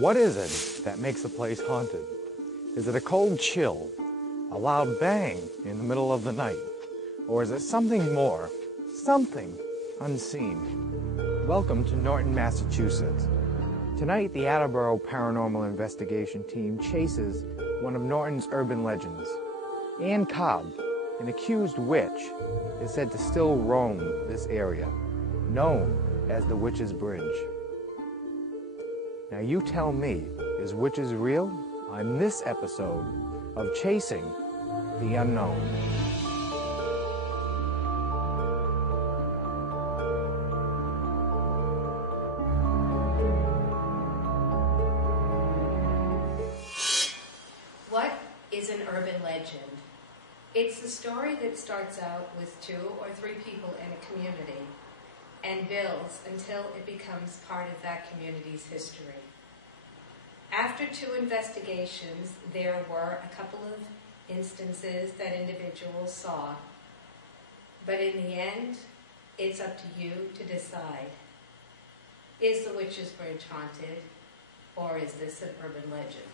What is it that makes a place haunted? Is it a cold chill, a loud bang in the middle of the night? Or is it something more, something unseen? Welcome to Norton, Massachusetts. Tonight, the Attleboro Paranormal Investigation Team chases one of Norton's urban legends. Anne Cobb, an accused witch, is said to still roam this area, known as the Witch's Bridge. Now you tell me, is witches real? On this episode of Chasing the Unknown. What is an urban legend? It's the story that starts out with 2 or 3 people in a community and builds until it becomes part of that community's history. After 2 investigations, there were a couple of instances that individuals saw. But in the end, it's up to you to decide. Is the Witch's Bridge haunted, or is this an urban legend?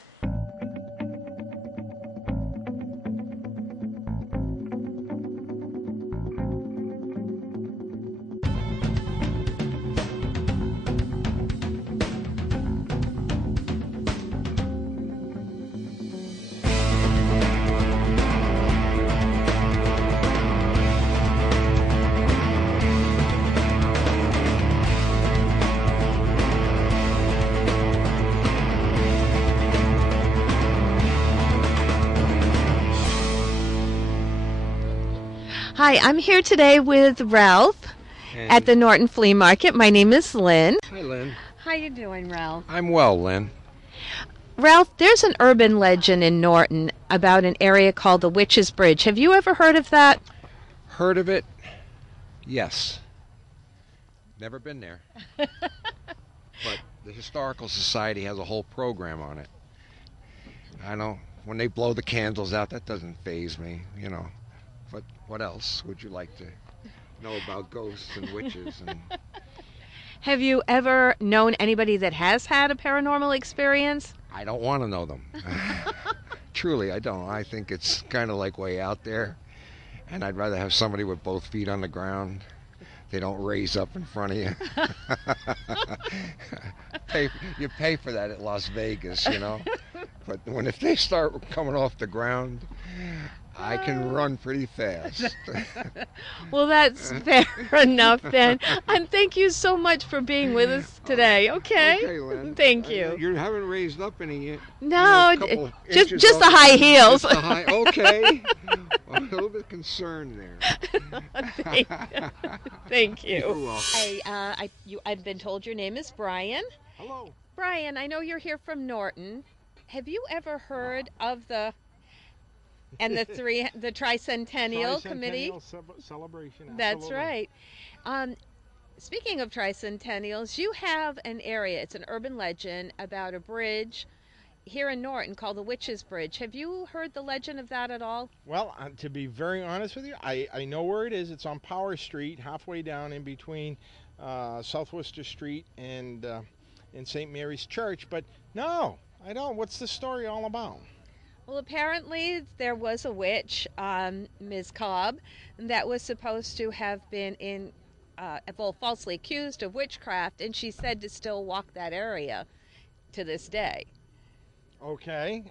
Hi, I'm here today with Ralph at the Norton Flea Market. My name is Lynn. Hi, Lynn. How you doing, Ralph? I'm well, Lynn. Ralph, there's an urban legend in Norton about an area called the Witch's Bridge. Have you ever heard of that? Heard of it? Yes. Never been there. But the Historical Society has a whole program on it. I know, when they blow the candles out, that doesn't faze me, you know. But what else would you like to know about ghosts and witches? And Have you ever known anybody that has had a paranormal experience? I don't want to know them. Truly, I don't. I think it's kind of like way out there. And I'd rather have somebody with both feet on the ground. They don't raise up in front of you. You pay for that at Las Vegas, you know. But if they start coming off the ground, I can run pretty fast. Well, that's fair enough then. And thank you so much for being with us today. Okay? Okay, Lynn. Thank you. You haven't raised up any yet. No, You know, a couple just inches the up. high heels. Just the high, okay. I'm a little bit concerned there. Thank you. You're welcome. I've been told your name is Brian. Hello. Brian, I know you're here from Norton. Have you ever heard of the Tricentennial Committee? Celebration. That's Absolutely. right. Speaking of tricentennials, you have an area, it's an urban legend about a bridge here in Norton called the Witch's Bridge. Have you heard the legend of that at all? Well, to be very honest with you, I know where it is. It's on Power Street, halfway down in between South Worcester Street and St. Mary's Church. But no, I don't. What's the story all about? Well, apparently there was a witch, Ms. Cobb, that was supposed to have been falsely accused of witchcraft, and she's said to still walk that area to this day. Okay.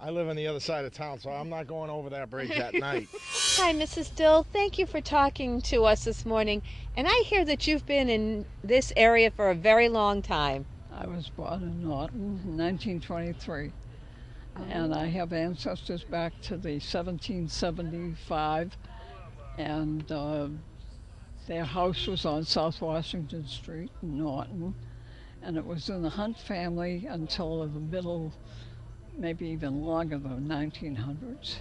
I live on the other side of town, so I'm not going over that bridge at night. Hi, Mrs. Dill. Thank you for talking to us this morning. And I hear that you've been in this area for a very long time. I was born in Norton in 1923, and I have ancestors back to the 1775, and their house was on South Washington Street in Norton, and it was in the Hunt family until the middle, maybe even longer, the 1900s.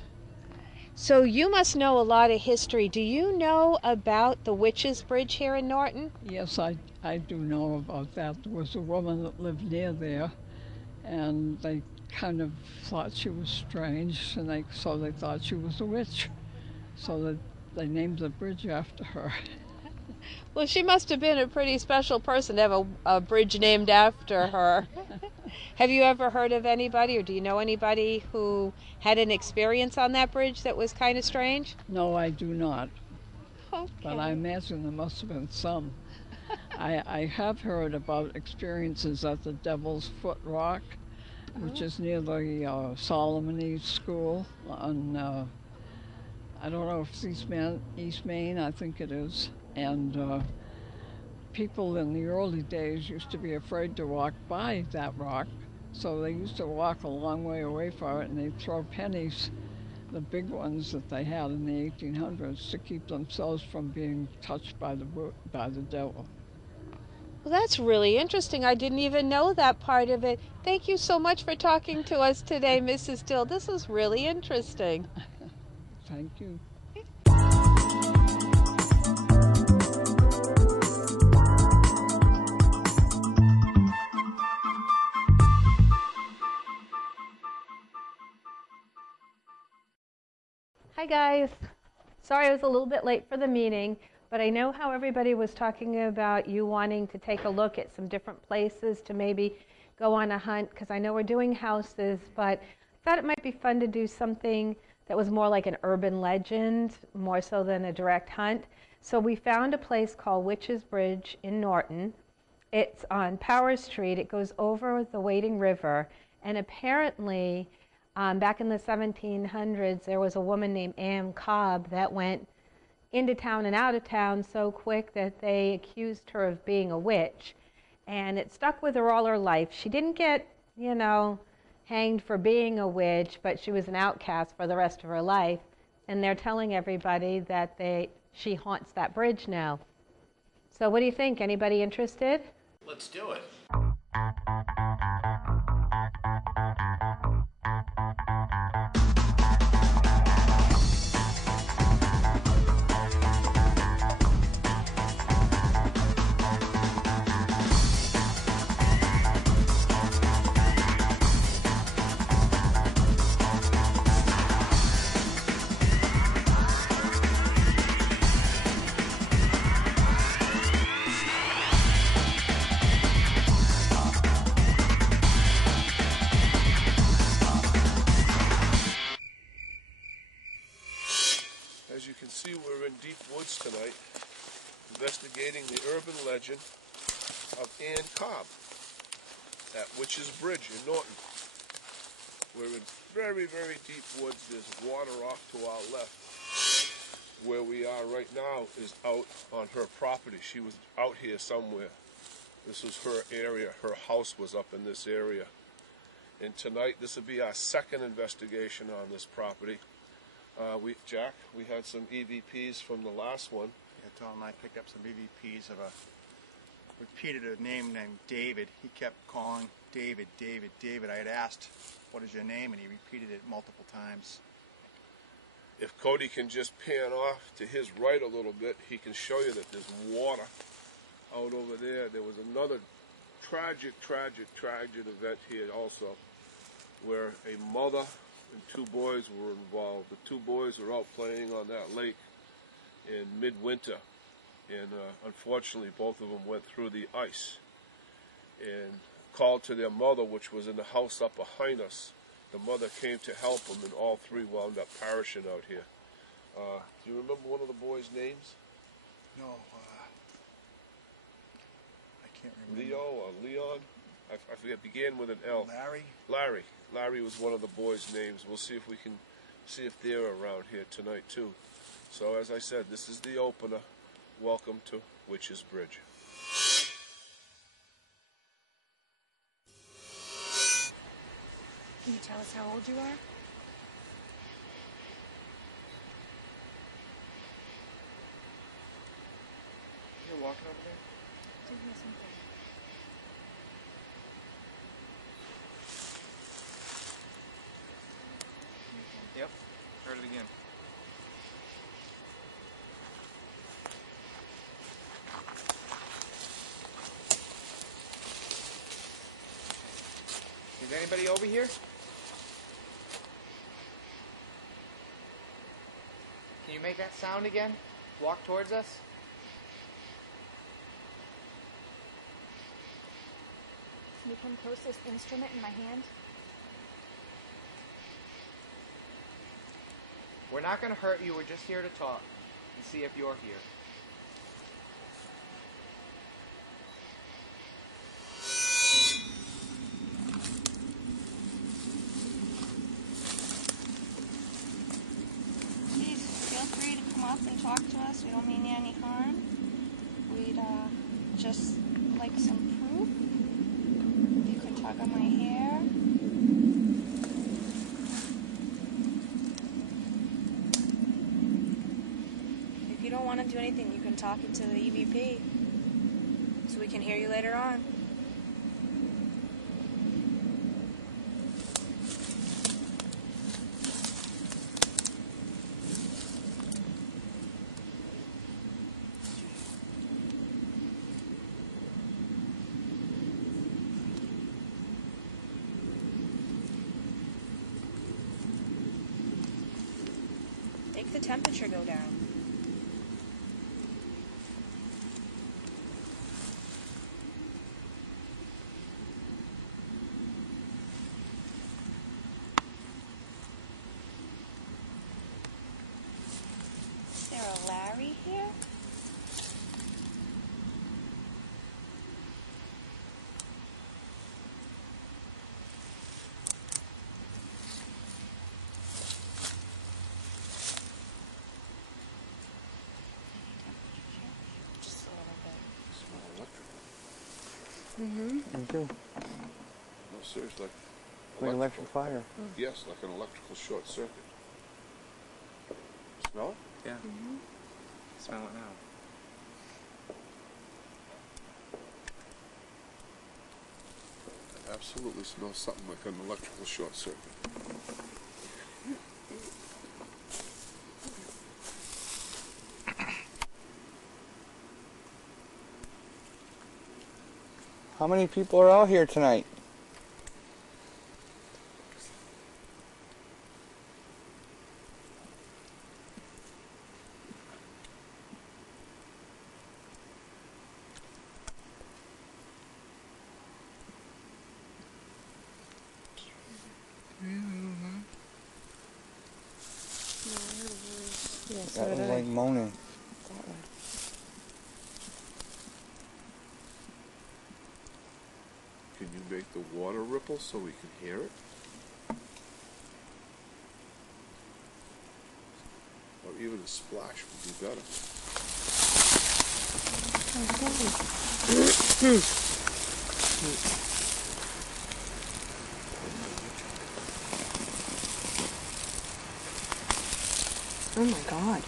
So you must know a lot of history. Do you know about the Witch's Bridge here in Norton? Yes, I do know about that. There was a woman that lived near there, and they kind of thought she was strange, and so they thought she was a witch. So they named the bridge after her. Well, she must have been a pretty special person to have a bridge named after her. Have you ever heard of anybody, or do you know anybody who had an experience on that bridge that was kind of strange? No, I do not. Okay. But I imagine there must have been some. I have heard about experiences at the Devil's Foot Rock, which is near the Solomonese School on, I don't know if it's East Main, I think it is. And people in the early days used to be afraid to walk by that rock, so they used to walk a long way away from it, and they'd throw pennies, the big ones that they had in the 1800s, to keep themselves from being touched by the devil. Well, that's really interesting. I didn't even know that part of it. Thank you so much for talking to us today, Mrs. Dill. This is really interesting. Thank you. Hi guys. Sorry I was a little bit late for the meeting, but I know how everybody was talking about you wanting to take a look at some different places to maybe go on a hunt, because I know we're doing houses, but I thought it might be fun to do something that was more like an urban legend, more so than a direct hunt. So we found a place called Witch's Bridge in Norton. It's on Power Street. It goes over the Wading River, and apparently back in the 1700s, there was a woman named Anne Cobb that went into town and out of town so quick that they accused her of being a witch. And it stuck with her all her life. She didn't get, hanged for being a witch, but she was an outcast for the rest of her life. And they're telling everybody that she haunts that bridge now. So what do you think? Anybody interested? Let's do it. As you can see, we're in deep woods tonight, investigating the urban legend of Anne Cobb at Witch's Bridge in Norton. We're in very, very deep woods. There's water off to our left. Where we are right now is out on her property. She was out here somewhere. This was her area. Her house was up in this area. And tonight, this will be our second investigation on this property. Jack, we had some EVPs from the last one. Yeah, Tom and I picked up some EVPs of a repeated name named David. He kept calling David, David, David. I had asked, what is your name? And he repeated it multiple times. If Cody can just pan off to his right a little bit, he can show you that there's water out over there. There was another tragic event here also, where a mother and two boys were involved. The two boys were out playing on that lake in midwinter, and unfortunately both of them went through the ice and called to their mother, which was in the house up behind us. The mother came to help them, and all three wound up perishing out here. Do you remember one of the boys' names? No, I can't remember. Leo or Leon? I forget, began with an L. Larry? Larry was one of the boys' names. We'll see if we can see if they're around here tonight too. So as I said, this is the opener. Welcome to Witch's Bridge. Can you tell us how old you are? You're walking over there? Do you hear something? Yep, heard it again. Is anybody over here? Can you make that sound again? Walk towards us? Can you come close to this instrument in my hand? We're not going to hurt you. We're just here to talk and see if you're here. Please feel free to come up and talk to us. We don't mean you any harm. We'd just like some proof. You could tug on my hair. If you don't want to do anything, you can talk into the EVP so we can hear you later on. Make the temperature go down. Is there a Larry here? Just a little bit. Smell electrical. Mm-hmm. Me too. No, seriously. Like electric fire. Yes, like an electrical short circuit. Smell it? Yeah. Mm-hmm. Smell it now. It absolutely smells something like an electrical short circuit. How many people are out here tonight? Yes, That was like moaning. Can you make the water ripple so we can hear it? Or even a splash would be better. Oh my God.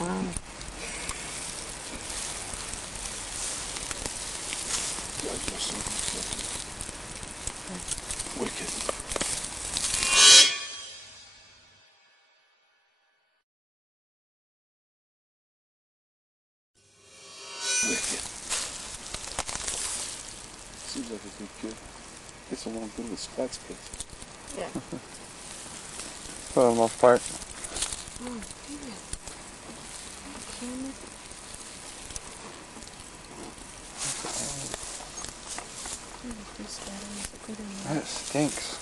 Wow. Wicked. Wicked. Seems like a good kid. Gets along good with Spats kids. Yeah. For the most part. Oh, That stinks.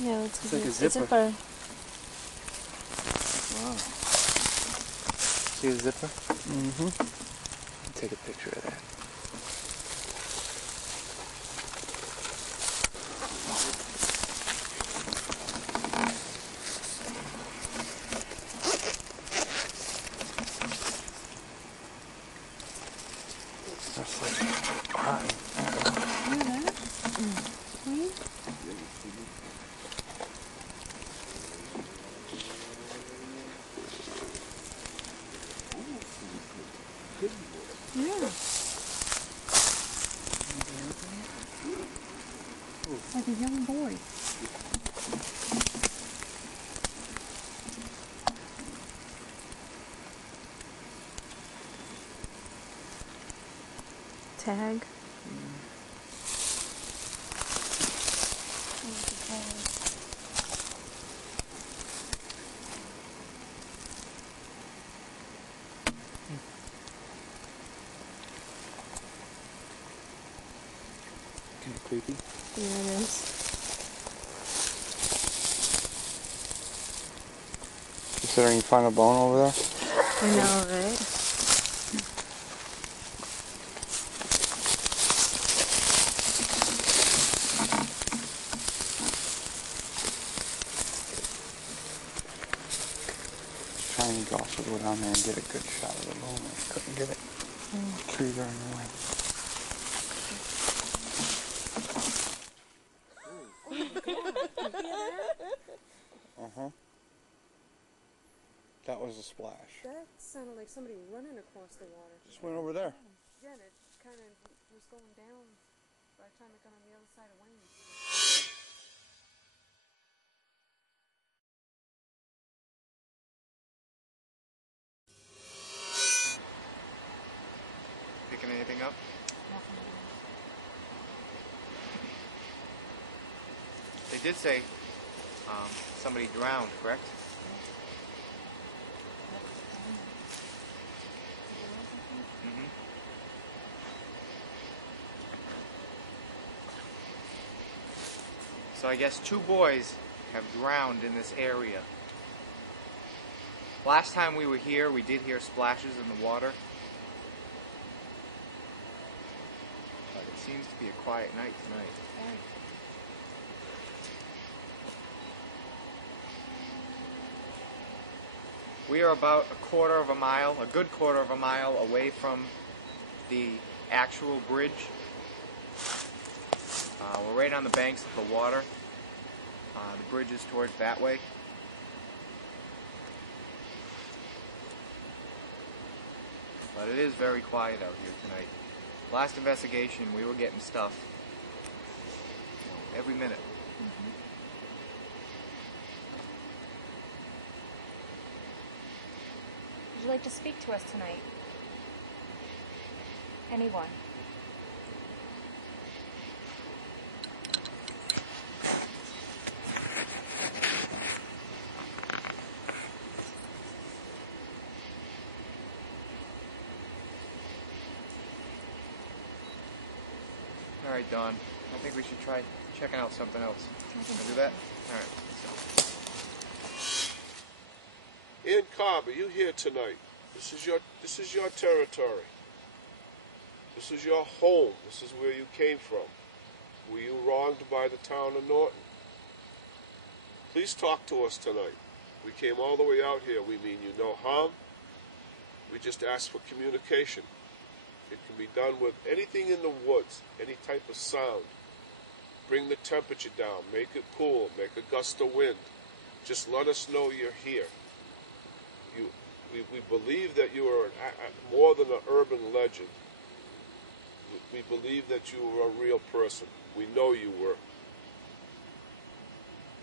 Yeah, it's like a It's zipper. a fur. Wow. See the zipper? Mm-hmm. Take a picture of that. That's like hot. Hear that? Clean? Yeah. Like a young boy. Tag. creepy. Yeah, it is. Considering you find a bone over there? I know, right? Trying to also go down there and get a good shot of the bone. I couldn't get it. Trees are in the way. Uh-huh. That was a splash. That sounded like somebody running across the water. Just went over there. Yeah, and it kind of was going down by the time it got on the other side of Wayne. Picking anything up? They did say somebody drowned, correct? Mm-hmm. So I guess 2 boys have drowned in this area. Last time we were here, we did hear splashes in the water. But it seems to be a quiet night tonight. We are about a good quarter of a mile away from the actual bridge. We're right on the banks of the water. The bridge is towards that way. But it is very quiet out here tonight. Last investigation, we were getting stuff every minute. Would you like to speak to us tonight? Anyone? All right, Dawn. I think we should try checking out something else. Can I do that? All right. Anne Cobb, are you here tonight? This is your territory. This is your home. This is where you came from. Were you wronged by the town of Norton? Please talk to us tonight. We came all the way out here. We mean you no harm. We just ask for communication. It can be done with anything in the woods, any type of sound. Bring the temperature down, make it cool, make a gust of wind. Just let us know you're here. We believe that you are more than an urban legend. We believe that you are a real person. We know you were.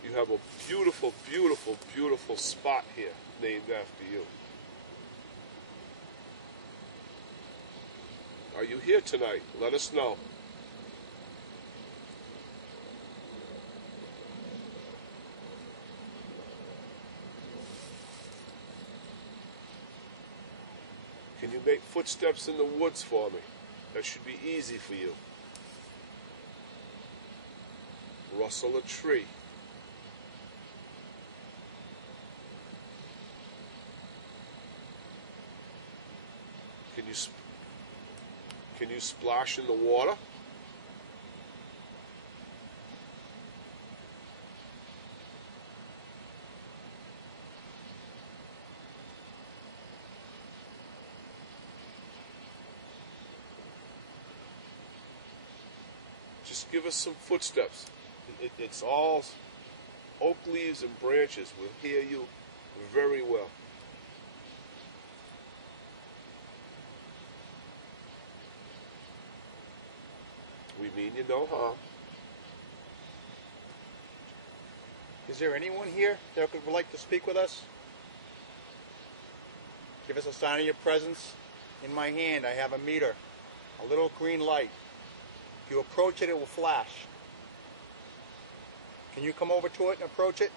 You have a beautiful, beautiful, beautiful spot here named after you. Are you here tonight? Let us know. Can you make footsteps in the woods for me? That should be easy for you. Rustle a tree. Can you splash in the water? Just give us some footsteps. It's all oak leaves and branches. We'll hear you very well. We mean you no harm. Is there anyone here that would like to speak with us? Give us a sign of your presence. In my hand, I have a meter, a little green light. If you approach it, it will flash. Can you come over to it and approach it?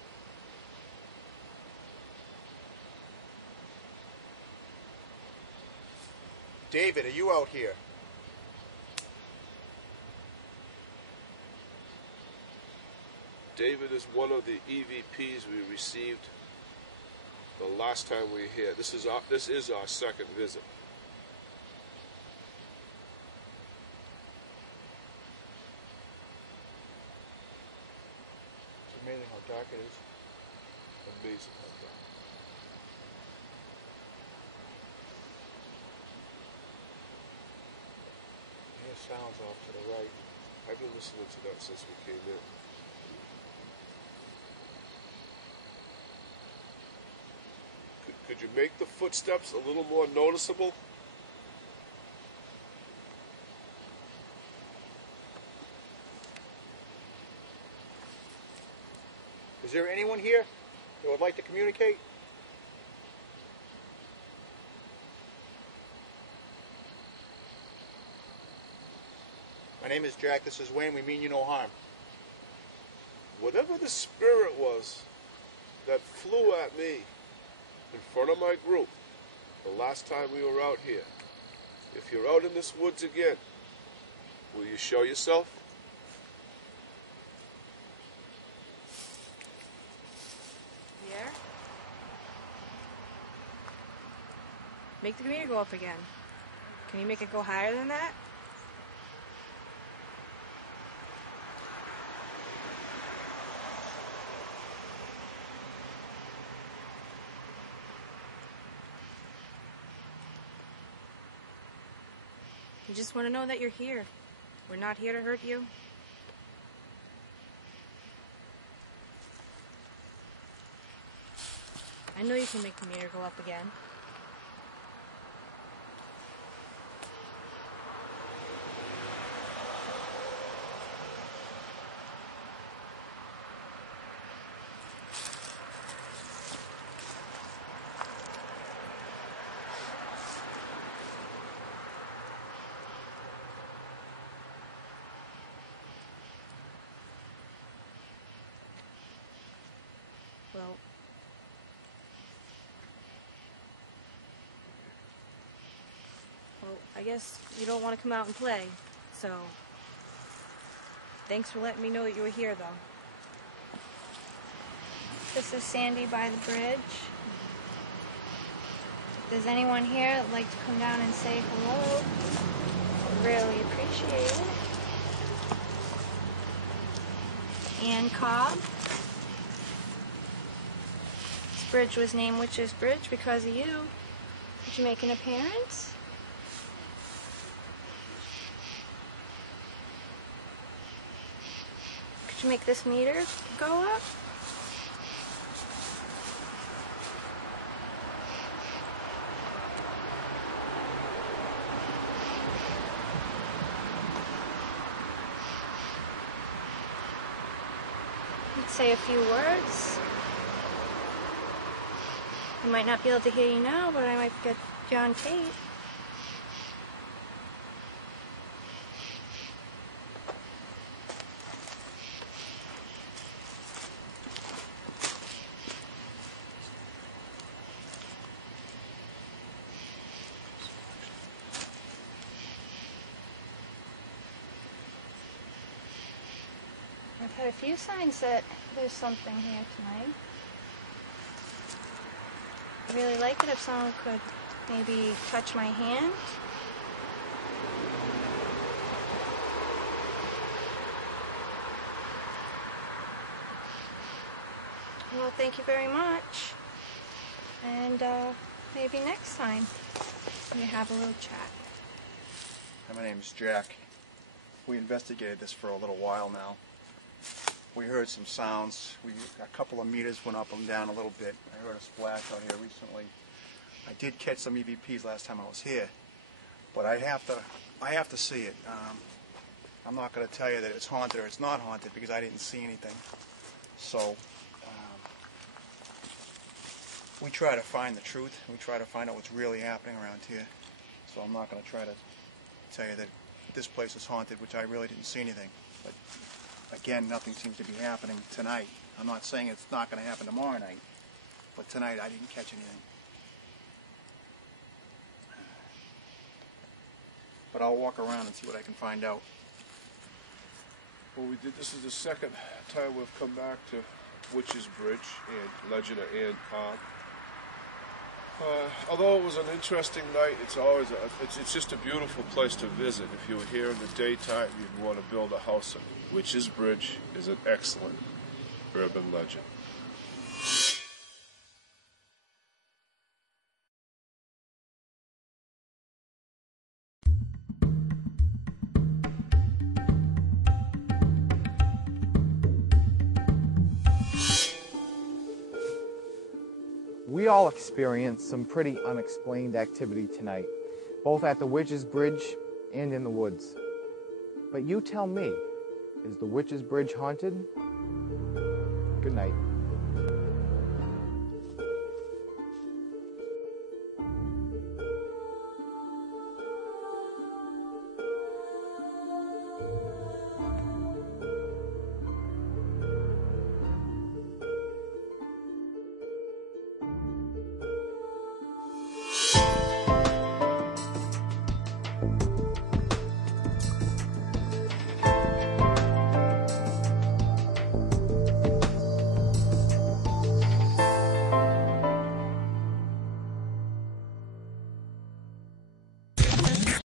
David, are you out here? David is one of the EVPs we received the last time we were here. This is our second visit. It's amazing how dark it is. Amazing how dark. I hear sounds off to the right. I've been listening to that since we came in. Could you make the footsteps a little more noticeable? Is there anyone here that would like to communicate? My name is Jack. This is Wayne. We mean you no harm. Whatever the spirit was that flew at me in front of my group the last time we were out here, if you're out in this woods again, will you show yourself? Here? Make the meter go up again. Can you make it go higher than that? We just want to know that you're here. We're not here to hurt you. I know you can make the meter go up again. Well, I guess you don't want to come out and play, so thanks for letting me know that you were here, though. This is Sandy by the bridge. If there's anyone here that'd like to come down and say hello, I'd really appreciate it. Anne Cobb. This bridge was named Witch's Bridge because of you. Did you make an appearance? Could you make this meter go up? Say a few words. I might not be able to hear you now, but I might get you on tape. I've had a few signs that there's something here tonight. I'd really like it if someone could maybe touch my hand. Well, thank you very much. And maybe next time we have a little chat. Hi, my name is Jack. We investigated this for a little while now. We heard some sounds. A couple of meters went up and down a little bit. I heard a splash out here recently. I did catch some EVPs last time I was here, but I have to see it. I'm not going to tell you that it's haunted or it's not haunted because I didn't see anything. So we try to find the truth. We try to find out what's really happening around here. So I'm not going to try to tell you that this place is haunted, which I really didn't see anything. But again, nothing seems to be happening tonight. I'm not saying it's not going to happen tomorrow night, but tonight I didn't catch anything. But I'll walk around and see what I can find out. Well, this is the second time we've come back to Witch's Bridge and Legend of Anne Cobb. Although it was an interesting night, it's just a beautiful place to visit. If you were here in the daytime, you'd want to build a house. Witch's Bridge is an excellent urban legend. We all experienced some pretty unexplained activity tonight, both at the Witch's Bridge and in the woods. But you tell me, is the Witch's Bridge haunted? Good night.